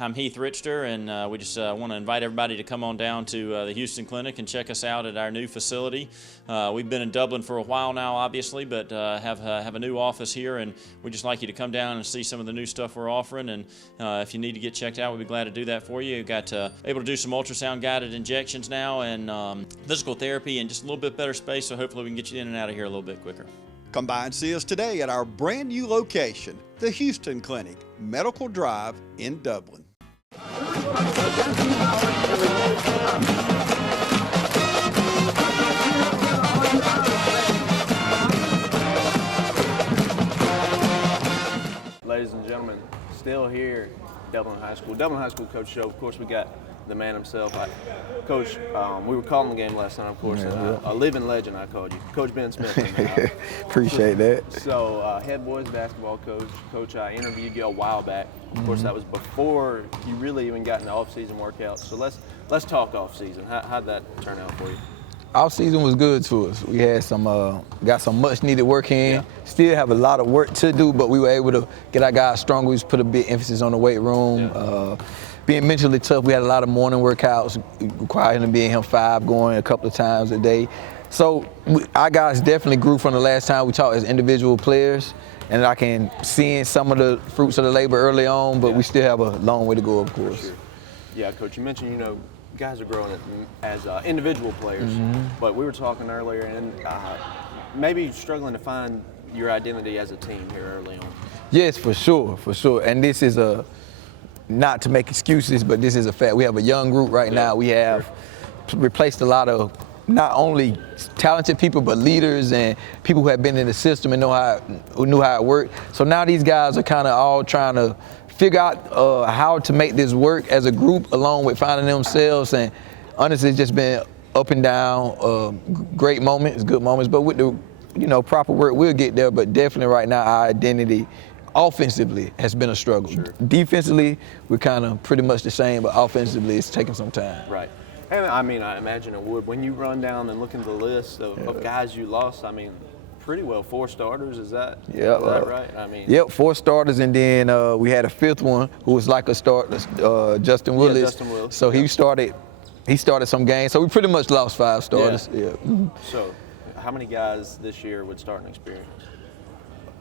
I'm Heath Richter, and we just want to invite everybody to come on down to the Houston Clinic and check us out at our new facility. We've been in Dublin for a while now, obviously, but have a new office here, and we'd just like you to come down and see some of the new stuff we're offering. And if you need to get checked out, we'd be glad to do that for you. We've got able to do some ultrasound-guided injections now, and physical therapy, and just a little bit better space, so hopefully we can get you in and out of here a little bit quicker. Come by and see us today at our brand new location, the Houston Clinic, Medical Drive in Dublin. Ladies and gentlemen, still here at Dublin High School. Dublin High School Coach Show. Of course, we got the man himself. Coach, we were calling the game last night, of course. A living legend, I called you. Coach Ben Smith. Appreciate that. So, head boys basketball coach. Coach, I interviewed you a while back. Of course, that was before you really even got into off-season workouts. So let's talk off-season. How'd that turn out for you? Off season was good to us. We had got some much needed work in. Yeah. Still have a lot of work to do, but we were able to get our guys stronger. We just put a big emphasis on the weight room. Yeah. Being mentally tough, we had a lot of morning workouts, requiring him being him 5, going a couple of times a day. So our guys definitely grew from the last time we talked as individual players, and I can see some of the fruits of the labor early on, but we still have a long way to go, of course. Sure. Yeah, Coach, you mentioned, guys are growing as individual players, but we were talking earlier, and maybe struggling to find your identity as a team here early on. Yes, for sure. And this is not to make excuses, but this is a fact. We have a young group right now. We have replaced a lot of not only talented people, but leaders and people who have been in the system and who knew how it worked. So now these guys are kind of all trying to figure out how to make this work as a group, along with finding themselves. And honestly, it's just been up and down, great moments, good moments. But with the proper work, we'll get there. But definitely right now, our identity offensively has been a struggle. Sure. Defensively, we're kind of pretty much the same, but offensively, it's taking some time. Right. And I mean, I imagine it would. When you run down and look at the list of guys you lost, I mean, pretty well 4 starters. Is that right? I mean, 4 starters, and then we had a 5th one who was like a starter, Justin Willis. Yeah, Justin Willis. So he started some games. So we pretty much lost 5 starters. Yeah. So, how many guys this year with starting experience?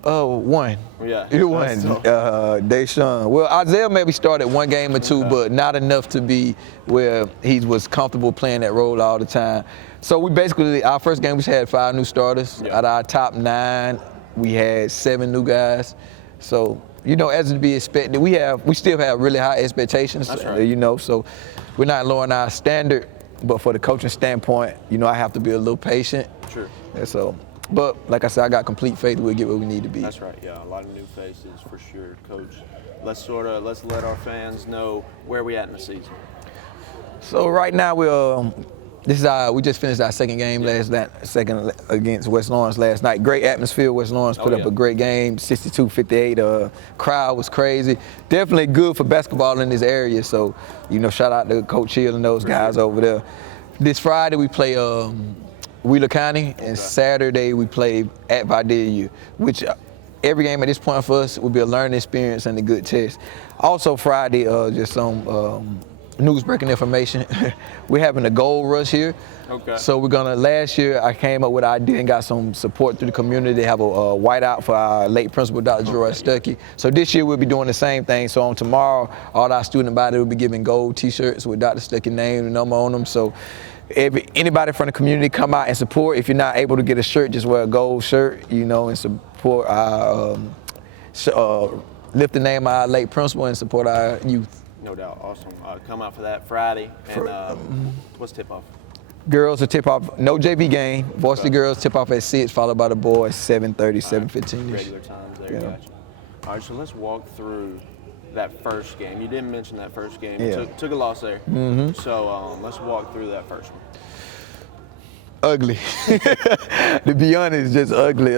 One. Yeah. One. Deshaun. Well, Isaiah maybe started 1 game or 2, but not enough to be where he was comfortable playing that role all the time. So we basically, our first game, we had 5 new starters. Yeah. Out of our top 9, we had 7 new guys. So, as to be expected, we still have really high expectations. That's right. So we're not lowering our standard, but for the coaching standpoint, I have to be a little patient. Sure. And so, but like I said, I got complete faith we'll get where we need to be. That's right. Yeah, a lot of new faces for sure, Coach. Let's let our fans know where we at in the season. So right now we just finished our second game second against West Lawrence last night. Great atmosphere. West Lawrence put up a great game, 62-58. Crowd was crazy. Definitely good for basketball in this area. So, shout out to Coach Hill and those guys over there. This Friday we play Wheeler County, and Saturday we play at Vidalia, which every game at this point for us will be a learning experience and a good test. Also Friday, just some news-breaking information. We're having a gold rush here. Okay. So last year I came up with an idea and got some support through the community to have a whiteout for our late principal, Dr. Gerard Stuckey. So this year we'll be doing the same thing. So on tomorrow, all our student body will be giving gold t-shirts with Dr. Stuckey's name and number on them. So anybody from the community come out and support. If you're not able to get a shirt, just wear a gold shirt, and support our, lift the name of our late principal and support our youth. No doubt. Awesome. Come out for that Friday. And what's tip-off? Girls will tip off, no JV game. Varsity girls tip off at 6, followed by the boys 7:30, 7:15. Regular times there, gotcha. All right, so let's walk through that first game. You didn't mention that first game. Yeah. Took a loss there. So let's walk through that first one. Ugly. To be honest, just ugly.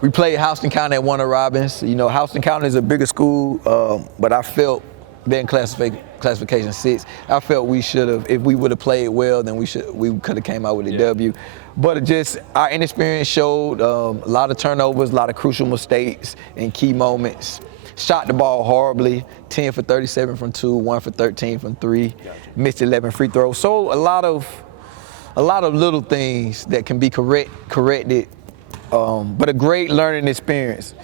We played Houston County at Warner Robins. Houston County is a bigger school, but I felt they're in classification 6. I felt we should have, if we would have played well, then we could have came out with a W. But our inexperience showed a lot of turnovers, a lot of crucial mistakes in key moments. shot the ball horribly, 10 for 37 from 2, 1 for 13 from 3, Gotcha. missed 11 free throws. So a lot of little things that can be corrected, but a great learning experience.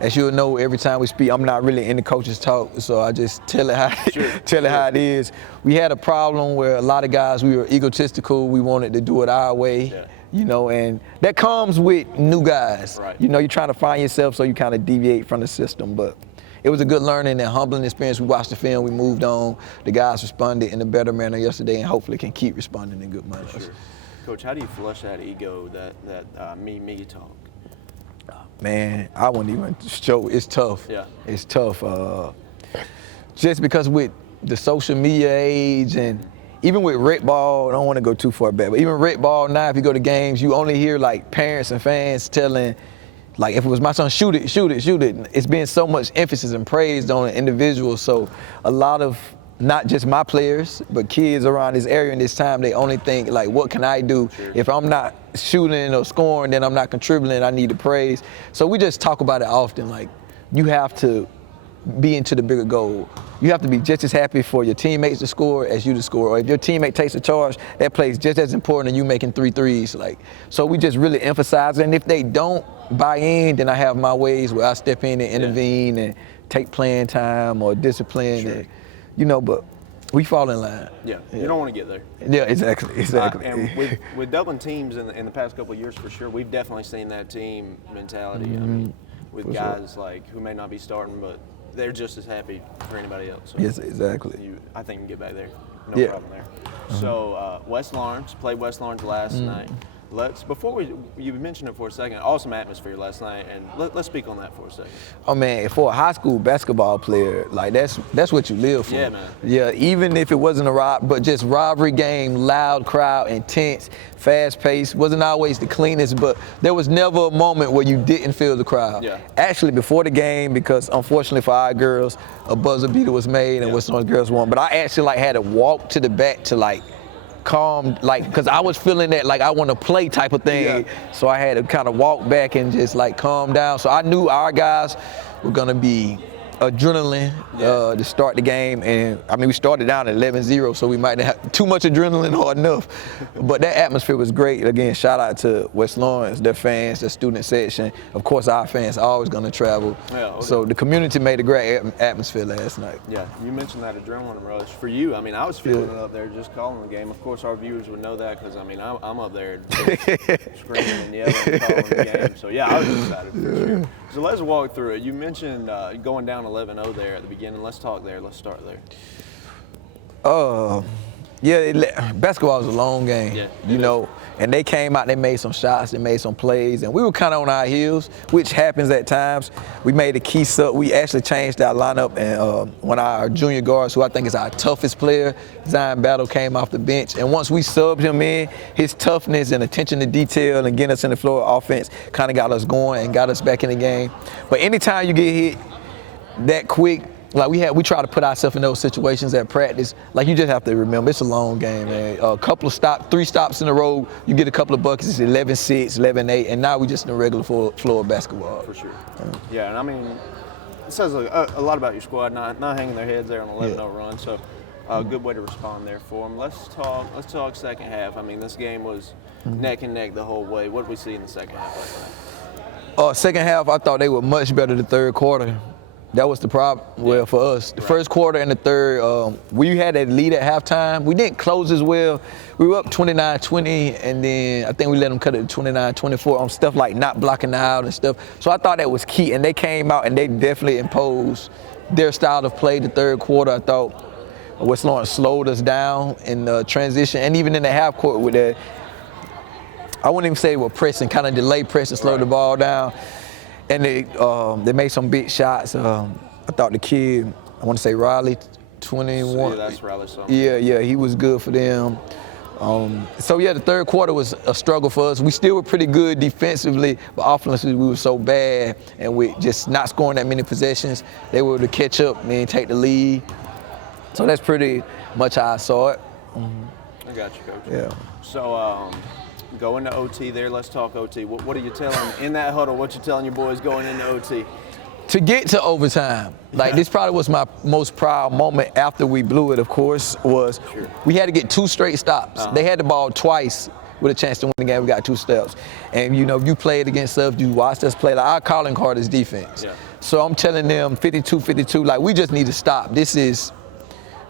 As you'll know, every time we speak, I'm not really in the coach's talk, so I just tell it how it is. We had a problem where a lot of guys, we were egotistical. We wanted to do it our way, and that comes with new guys. Right. You're trying to find yourself, so you kind of deviate from the system. But it was a good learning and humbling experience. We watched the film, we moved on. The guys responded in a better manner yesterday, and hopefully can keep responding in good manners. Sure. Coach, how do you flush that ego, that me talk? Man, I wouldn't even show. It's tough. Yeah. It's tough. Just because with the social media age and even with rec ball, I don't want to go too far back, but even rec ball now, if you go to games, you only hear like parents and fans telling, like if it was my son, shoot it, shoot it, shoot it. It's been so much emphasis and praised on an individual. So a lot of, not just my players, but kids around this area in this time, they only think like, what can I do? Sure. If I'm not shooting or scoring, then I'm not contributing, I need the praise. So we just talk about it often, like you have to be into the bigger goal. You have to be just as happy for your teammates to score as you to score. Or if your teammate takes a charge, that play's just as important as you making 3 threes. So we just really emphasize it. And if they don't buy in, then I have my ways where I step in and intervene and take playing time or discipline. Sure. And, but we fall in line. Yeah, you don't want to get there. Yeah, exactly. And with Dublin teams in the past couple of years, for sure, we've definitely seen that team mentality. I mean, with For guys like who may not be starting, but they're just as happy for anybody else. So yes, exactly. I think you can get back there. No problem there. So West Lawrence played West Lawrence last night. You mentioned it for a second. Awesome atmosphere last night, and let's speak on that for a second. Oh man, for a high school basketball player, like that's what you live for. Yeah, man. Yeah, even if it wasn't but just rivalry game, loud crowd, intense, fast paced. Wasn't always the cleanest, but there was never a moment where you didn't feel the crowd. Yeah. Actually, before the game, because unfortunately for our girls, a buzzer beater was made and West Lawrence girls won. But I actually had to walk to the back to calm, because I was feeling that I want to play type of thing. Yeah. So I had to kind of walk back and just calm down. So I knew our guys were gonna be adrenaline to start the game, and I mean we started down at 11-0, so we might not have too much adrenaline or enough. But that atmosphere was great. Again, shout out to West Lawrence, their fans, their student section. Of course, our fans are always gonna travel. Yeah, okay. So the community made a great atmosphere last night. Yeah, you mentioned that adrenaline rush. For you, I mean, I was feeling it up there just calling the game. Of course, our viewers would know that because, I mean, I'm up there screaming and yelling and calling the game. So, yeah, I was excited for sure. So let's walk through it. You mentioned going down 11-0 there at the beginning. Let's talk there. Let's start there. Basketball is a long game, and they came out, they made some shots, they made some plays, and we were kind of on our heels, which happens at times. We made a key sub. We actually changed our lineup, and one of our junior guards, who I think is our toughest player, Zion Battle, came off the bench. And once we subbed him in, his toughness and attention to detail and getting us in the floor of offense kind of got us going and got us back in the game. But anytime you get hit that quick, we try to put ourselves in those situations at practice. You just have to remember, it's a long game, man. A couple of 3 stops in a row, you get a couple of buckets, it's 11-6, 11-8, and now we just in a regular floor of basketball. For sure. Yeah, and I mean, it says a lot about your squad, not hanging their heads there on an 11-0 run. So, a good way to respond there for them. Let's talk second half. I mean, this game was neck and neck the whole way. What did we see in the second half last night? Second half, I thought they were much better the third quarter. That was the problem, for us. The first quarter and the third, we had a lead at halftime. We didn't close as well. We were up 29-20, and then I think we let them cut it to 29-24 on stuff like not blocking out and stuff. So I thought that was key, and they came out and they definitely imposed their style of play the third quarter. I thought West Lawrence slowed us down in the transition, and even in the half court with that, I wouldn't even say they were pressing, kind of delay press and slow the ball down. And they made some big shots. I thought the kid, I want to say Riley, 21. Yeah, that's Riley. Yeah, he was good for them. The third quarter was a struggle for us. We still were pretty good defensively, but offensively we were so bad, and with just not scoring that many possessions, they were able to catch up and then take the lead. So that's pretty much how I saw it. I got you, Coach. Yeah. So, going to OT there, let's talk OT. What are you telling in that huddle? What you telling your boys going into OT? To get to overtime, like this probably was my most proud moment after we blew it, of course, was we had to get 2 straight stops. They had the ball twice with a chance to win the game. We got 2 steps. And, you know, if you played against us, you watched us play, like our calling card is defense. Yeah. So I'm telling them 52-52, like we just need to stop.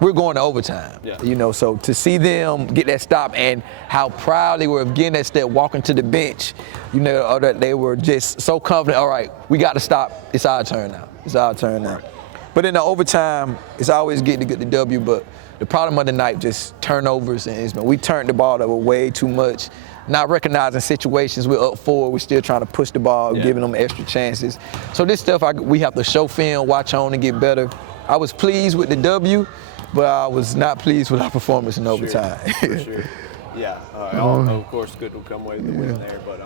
We're going to overtime, you know, so to see them get that stop and how proud they were of getting that step, walking to the bench, you know, that they were just so confident, all right, we got to stop, it's our turn now, it's our turn now. But in the overtime, it's always good to get the W, but the problem of the night, just turnovers, and we turned the ball over way too much, not recognizing situations, we're up 4, we're still trying to push the ball, giving them extra chances. So this stuff we have to show film, watch on, and get better. I was pleased with the W, but I was not pleased with our performance in overtime. For sure. Yeah, of course, good will come away with the win there. But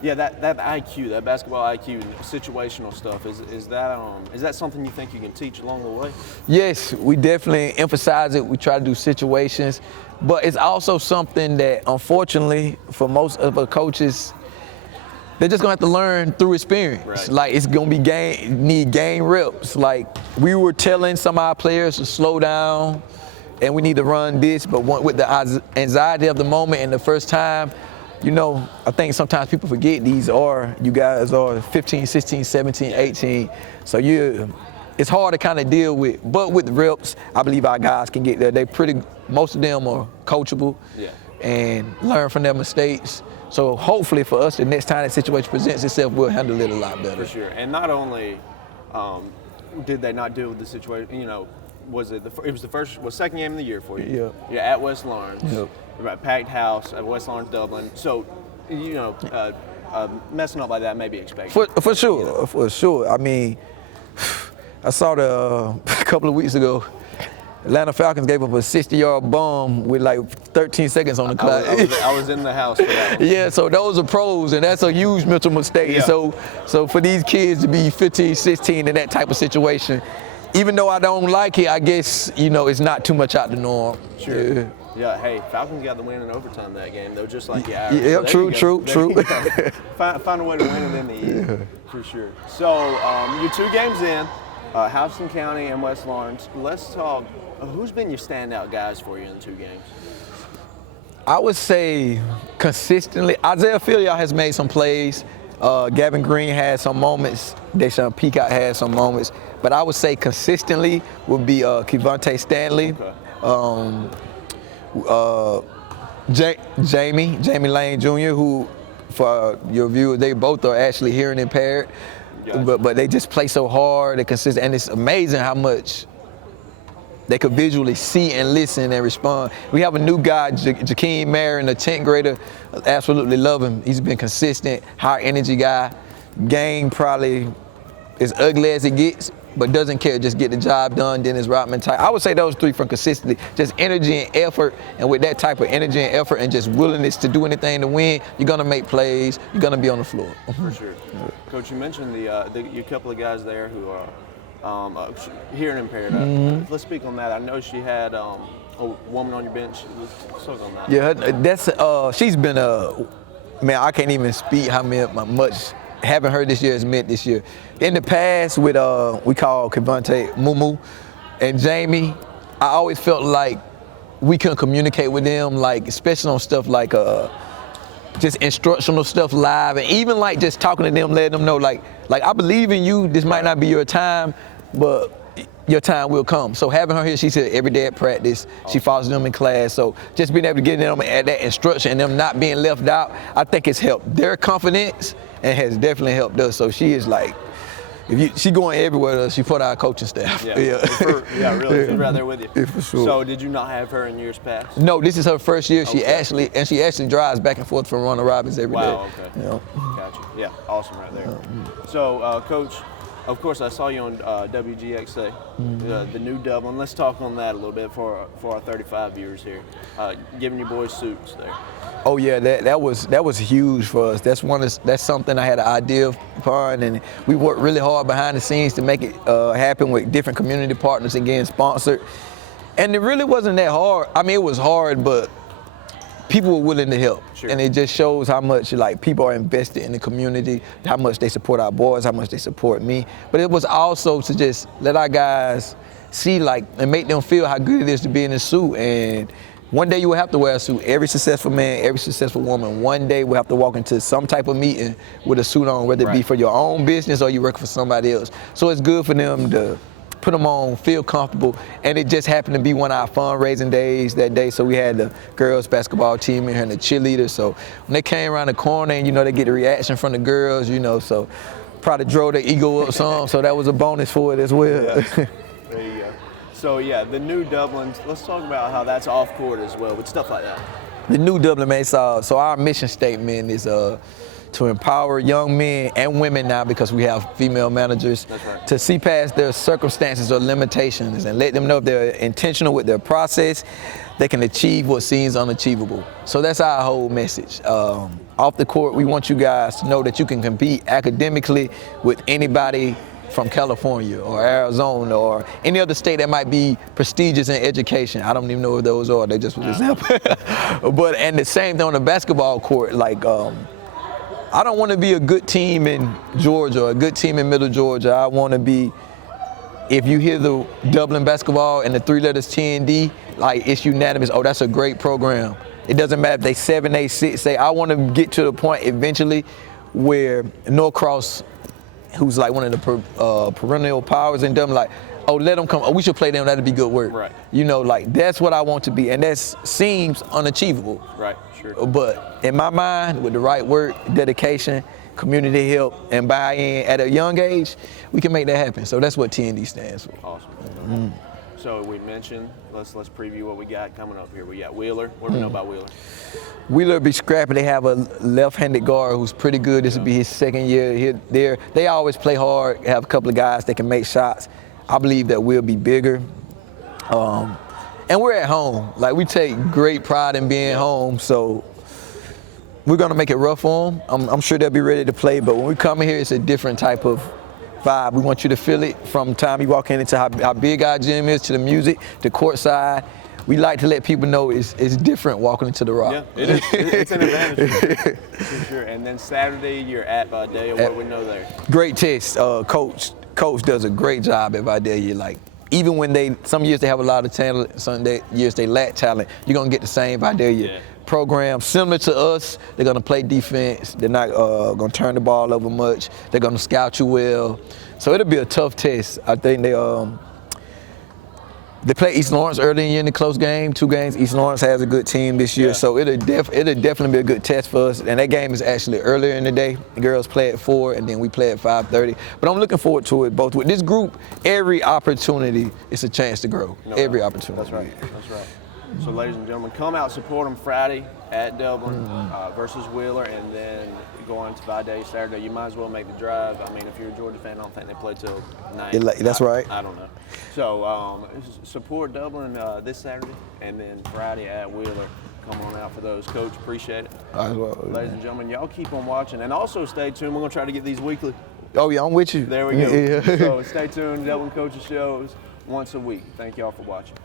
yeah, that IQ, that basketball IQ, situational stuff, is that something you think you can teach along the way? Yes, we definitely emphasize it. We try to do situations, but it's also something that, unfortunately, for most of our coaches, they're just gonna have to learn through experience. Right. Like it's gonna be need game reps. Like we were telling some of our players to slow down and we need to run this, but with the anxiety of the moment and the first time, you know, I think sometimes people forget you guys are 15, 16, 17, 18. So it's hard to kind of deal with, but with the reps, I believe our guys can get there. Most of them are coachable and learn from their mistakes. So hopefully for us, the next time that situation presents itself, we'll handle it a lot better. For sure. And not only did they not deal with the situation, you know, was the second game of the year for you? Yeah. You're at West Lawrence. Yep. You're at packed house at West Lawrence, Dublin. So, you know, messing up like that may be expected. For sure, for sure. I mean, I saw a couple of weeks ago, Atlanta Falcons gave up a 60-yard bomb with like 13 seconds on the clock. I was in the house for that one. Yeah, so those are pros, and that's a huge mental mistake. Yeah. So for these kids to be 15, 16 in that type of situation, even though I don't like it, I guess, you know, it's not too much out the norm. Sure. Yeah, hey, Falcons got the win in overtime that game. They were just like, yeah, true. Find a way to win it in the end, for sure. So you're 2 games in, Houston County and West Lawrence. Let's talk. Who's been your standout guys for you in 2 games? I would say consistently, Isaiah Filliard has made some plays. Gavin Green had some moments. Deshaun Peacock had some moments. But I would say consistently would be Kevontae Stanley. Okay. Jamie Lane Jr., who, for your viewers, they both are actually hearing impaired. Gotcha. But they just play so hard, they're consistent, and it's amazing how much they could visually see and listen and respond. We have a new guy, Jakeem Marin, a 10th grader. Absolutely love him. He's been consistent, high energy guy. Game probably as ugly as it gets, but doesn't care, just get the job done. Dennis Rodman type. I would say those 3 from consistency, just energy and effort. And with that type of energy and effort and just willingness to do anything to win, you're gonna make plays, you're gonna be on the floor. For sure. Coach, you mentioned a couple of guys there who are hearing impaired. Let's speak on that. I know she had a woman on your bench. Let's talk on that. Yeah, that's she's been man, I can't even speak how much having her this year has meant this year. In the past with we call Kevontae Mumu and Jamie, I always felt like we couldn't communicate with them, like especially on stuff like just instructional stuff live, and even like just talking to them, letting them know like I believe in you. This might not be your time, but your time will come. So having her here, she's here every day at practice. She follows them in class. So just being able to get them at that instruction and them not being left out, I think it's helped their confidence and has definitely helped us. So she is like, she going everywhere with us. She put our coaching staff. Yeah, really. She's right there with you. Yeah, for sure. So did you not have her in years past? No, this is her first year. She actually drives back and forth from Ronald Robbins every day. Wow, okay. You know? Gotcha. Yeah, awesome right there. So, Coach, of course, I saw you on WGXA, the new Dublin. Let's talk on that a little bit for our 35 viewers here. Giving you boys suits there. Oh yeah, that was huge for us. That's something I had an idea upon, and we worked really hard behind the scenes to make it happen with different community partners and getting sponsored. And it really wasn't that hard. I mean, it was hard, but people were willing to help. Sure. And it just shows how much like people are invested in the community, how much they support our boys, how much they support me. But it was also to just let our guys see like and make them feel how good it is to be in a suit. And one day you will have to wear a suit. Every successful man, every successful woman, one day will have to walk into some type of meeting with a suit on, whether it be for your own business or you work for somebody else. So it's good for them to put them on, feel comfortable, and it just happened to be one of our fundraising days that day. So we had the girls basketball team in here and the cheerleaders. So when they came around the corner and, you know, they get the reaction from the girls, you know, so probably drove their ego up some, so that was a bonus for it as well. Yeah. There you go. So yeah, the new Dublin, let's talk about how that's off court as well, with stuff like that. The new Dublin, man, so our mission statement is to empower young men and women now, because we have female managers, to see past their circumstances or limitations and let them know if they're intentional with their process, they can achieve what seems unachievable. So that's our whole message. Off the court, we want you guys to know that you can compete academically with anybody from California or Arizona or any other state that might be prestigious in education. I don't even know what those are, they just was example. But, and the same thing on the basketball court, like, I don't want to be a good team in Georgia or a good team in Middle Georgia. I want to be, if you hear the Dublin basketball and the three letters TND, like it's unanimous, oh, that's a great program. It doesn't matter if they 7, 8, 6, say, I want to get to the point eventually where Norcross, who's like one of the perennial powers in Dublin, like, oh, let them come, oh, we should play them, that'd be good work. Right. You know, like, that's what I want to be, and that seems unachievable. Right, sure. But in my mind, with the right work, dedication, community help, and buy-in at a young age, we can make that happen. So that's what TND stands for. Awesome. Mm-hmm. So we mentioned, let's preview what we got coming up here. We got Wheeler. What do we know about Wheeler? Wheeler be scrappy. They have a left-handed guard who's pretty good. This will be his second year here. There, they always play hard. Have a couple of guys that can make shots. I believe that we'll be bigger. And we're at home. Like, we take great pride in being home. So we're gonna make it rough for them. I'm sure they'll be ready to play. But when we come in here, it's a different type of vibe. We want you to feel it from the time you walk in into how big our gym is, to the music, to courtside. We like to let people know it's different walking into the Rock. Yeah, it is. It's an advantage for sure. And then Saturday, you're at Vidalia. What we know there? Great test. Coach does a great job at Vidalia. Like, even when some years they have a lot of talent, some years they lack talent, you're gonna get the same Vidalia program. Similar to us, they're gonna play defense. They're not gonna turn the ball over much. They're gonna scout you well. So it'll be a tough test. I think they play East Lawrence early in the year in the close game, 2 games. East Lawrence has a good team this year, so it'll definitely be a good test for us. And that game is actually earlier in the day. The girls play at 4, and then we play at 5:30. But I'm looking forward to it both. With this group, every opportunity is a chance to grow. Every opportunity. That's right. That's right. So, ladies and gentlemen, come out, support them Friday at Dublin versus Wheeler, and then go on to Vidalia Saturday. You might as well make the drive. I mean, if you're a Georgia fan, I don't think they play till 9. That's right. I don't know. So, support Dublin this Saturday, and then Friday at Wheeler. Come on out for those. Coach, appreciate it. Ladies and gentlemen, y'all keep on watching, and also stay tuned. We're going to try to get these weekly. Oh, yeah, I'm with you. There we go. So, stay tuned. Dublin Coaches shows once a week. Thank y'all for watching.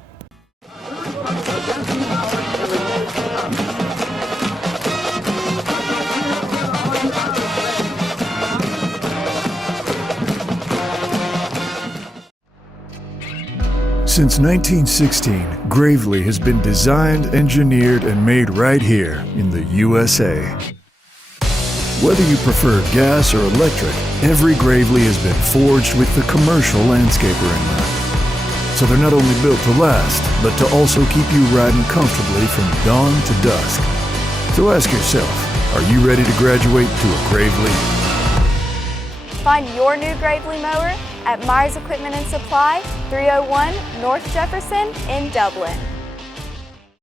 Since 1916, Gravely has been designed, engineered, and made right here in the USA. Whether you prefer gas or electric, every Gravely has been forged with the commercial landscaper in mind. So they're not only built to last, but to also keep you riding comfortably from dawn to dusk. So ask yourself, are you ready to graduate to a Gravely? Find your new Gravely mower at Myers Equipment and Supply, 301 North Jefferson in Dublin.